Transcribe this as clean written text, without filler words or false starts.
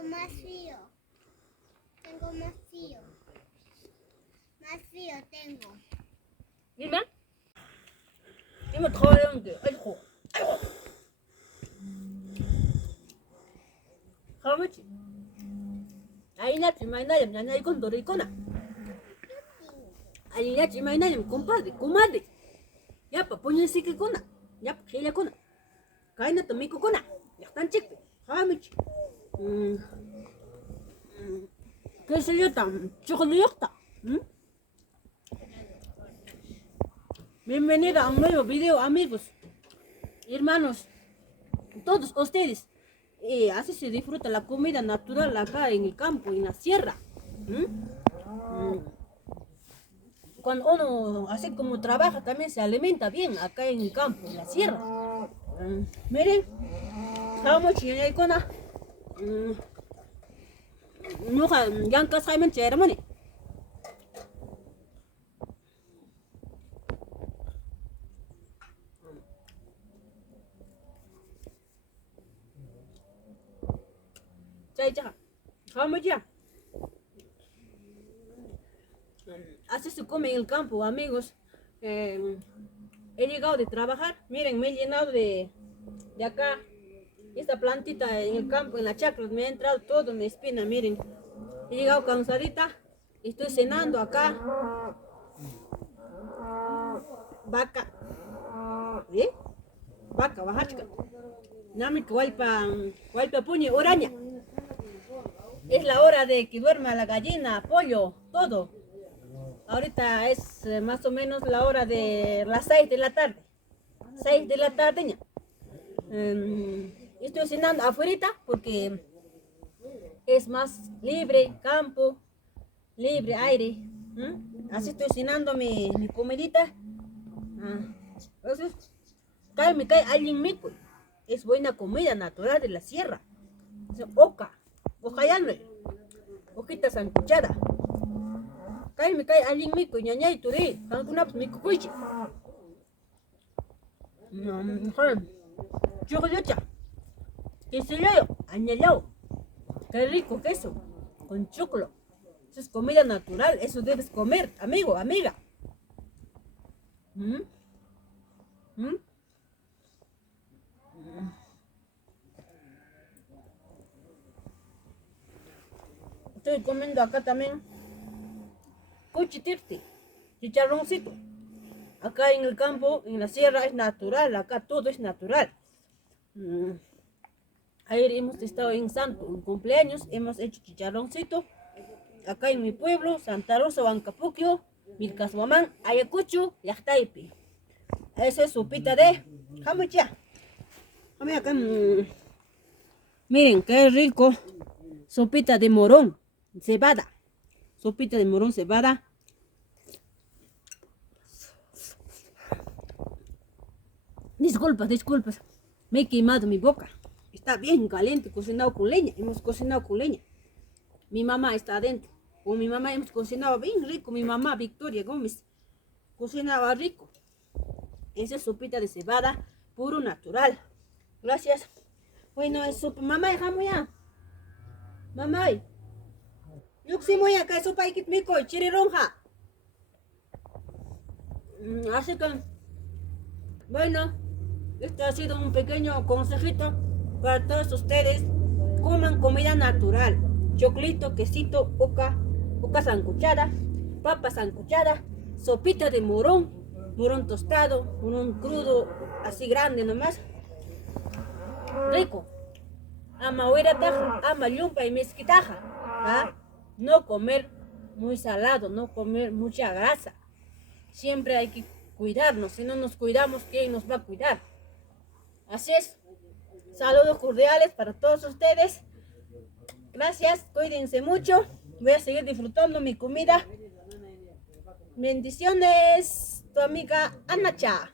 Tengo más frío. Tengo más frío. Más frío tengo. Dime. Dime 더 어려운 게. 아이고. 아이고. 할아버지. 아이나 지마이나님 나나 이건 너를 있거나. 아이나 지마이나님 compadre, comadre. Yapa poñense que cona. Yapa que ella cona. Caina tomico cona. Ya están chicos. 할아버지. ¿Qué se yo tan chocolate? Bienvenida a un nuevo video, amigos, hermanos, todos ustedes. Así se disfruta la comida natural acá en el campo, en la sierra. Cuando uno así como trabaja también se alimenta bien acá en el campo, en la sierra. Miren, estamos chiñay con nuja yanka Simon Chermani. Ya, vamos ya. Así se come en el campo, amigos. He llegado de trabajar. Miren, me he llenado de acá. Esta plantita en el campo, en la chacra, me ha entrado todo, mi espina, miren. He llegado cansadita. Estoy cenando acá. Vaca. ¿Eh? Vaca, bajachica. Nami cualpa puñe, oraña. Es la hora de que duerma la gallina, pollo, todo. Ahorita es más o menos la hora de las 6 de la tarde. 6 de la tarde ya. Estoy cenando afuera porque es más libre, campo, libre, aire. Así estoy cenando mi comidita. Entonces, me cae alguien mico. Es buena comida natural de la sierra. Es oca. Ojayano, hojita sancuchada. Me cae alguien mico, ñañay turi, cancunaps mico cuichi. Chocolate, queso añelao. Qué rico queso, con chocolate. Eso es comida natural, eso debes comer, amigo, amiga. Estoy comiendo acá también cuchitirti, chicharroncito. Acá en el campo, en la sierra es natural, acá todo es natural. Ayer hemos estado en Santo, en cumpleaños, hemos hecho chicharroncito. Acá en mi pueblo, Santa Rosa, Huancapuquio, Milcashuamán, Ayacucho, Yaxtaipi. Eso es sopita de jamucha. Acá, miren qué rico, sopita de morón. Cebada, sopita de morón cebada. Disculpas, me he quemado mi boca. Está bien caliente, cocinado con leña. Hemos cocinado con leña. Mi mamá está adentro. Con mi mamá hemos cocinado bien rico. Mi mamá Victoria Gómez cocinaba rico. Esa es sopita de cebada, puro natural. Gracias. Bueno, es sopa. Mamá, dejamos ya. Mamá. Yuxi muy acá sopa y kitmico, chirironja. Así que, bueno, este ha sido un pequeño consejito para todos ustedes. Coman comida natural. Choclito, quesito, oca sancuchada, papa sancuchada, sopita de morón tostado, morón crudo, así grande nomás. Rico. Ama huera taja, ama yumpa y mezquitaja. No comer muy salado, no comer mucha grasa. Siempre hay que cuidarnos. Si no nos cuidamos, ¿quién nos va a cuidar? Así es. Saludos cordiales para todos ustedes. Gracias, cuídense mucho. Voy a seguir disfrutando mi comida. Bendiciones, tu amiga Anacha.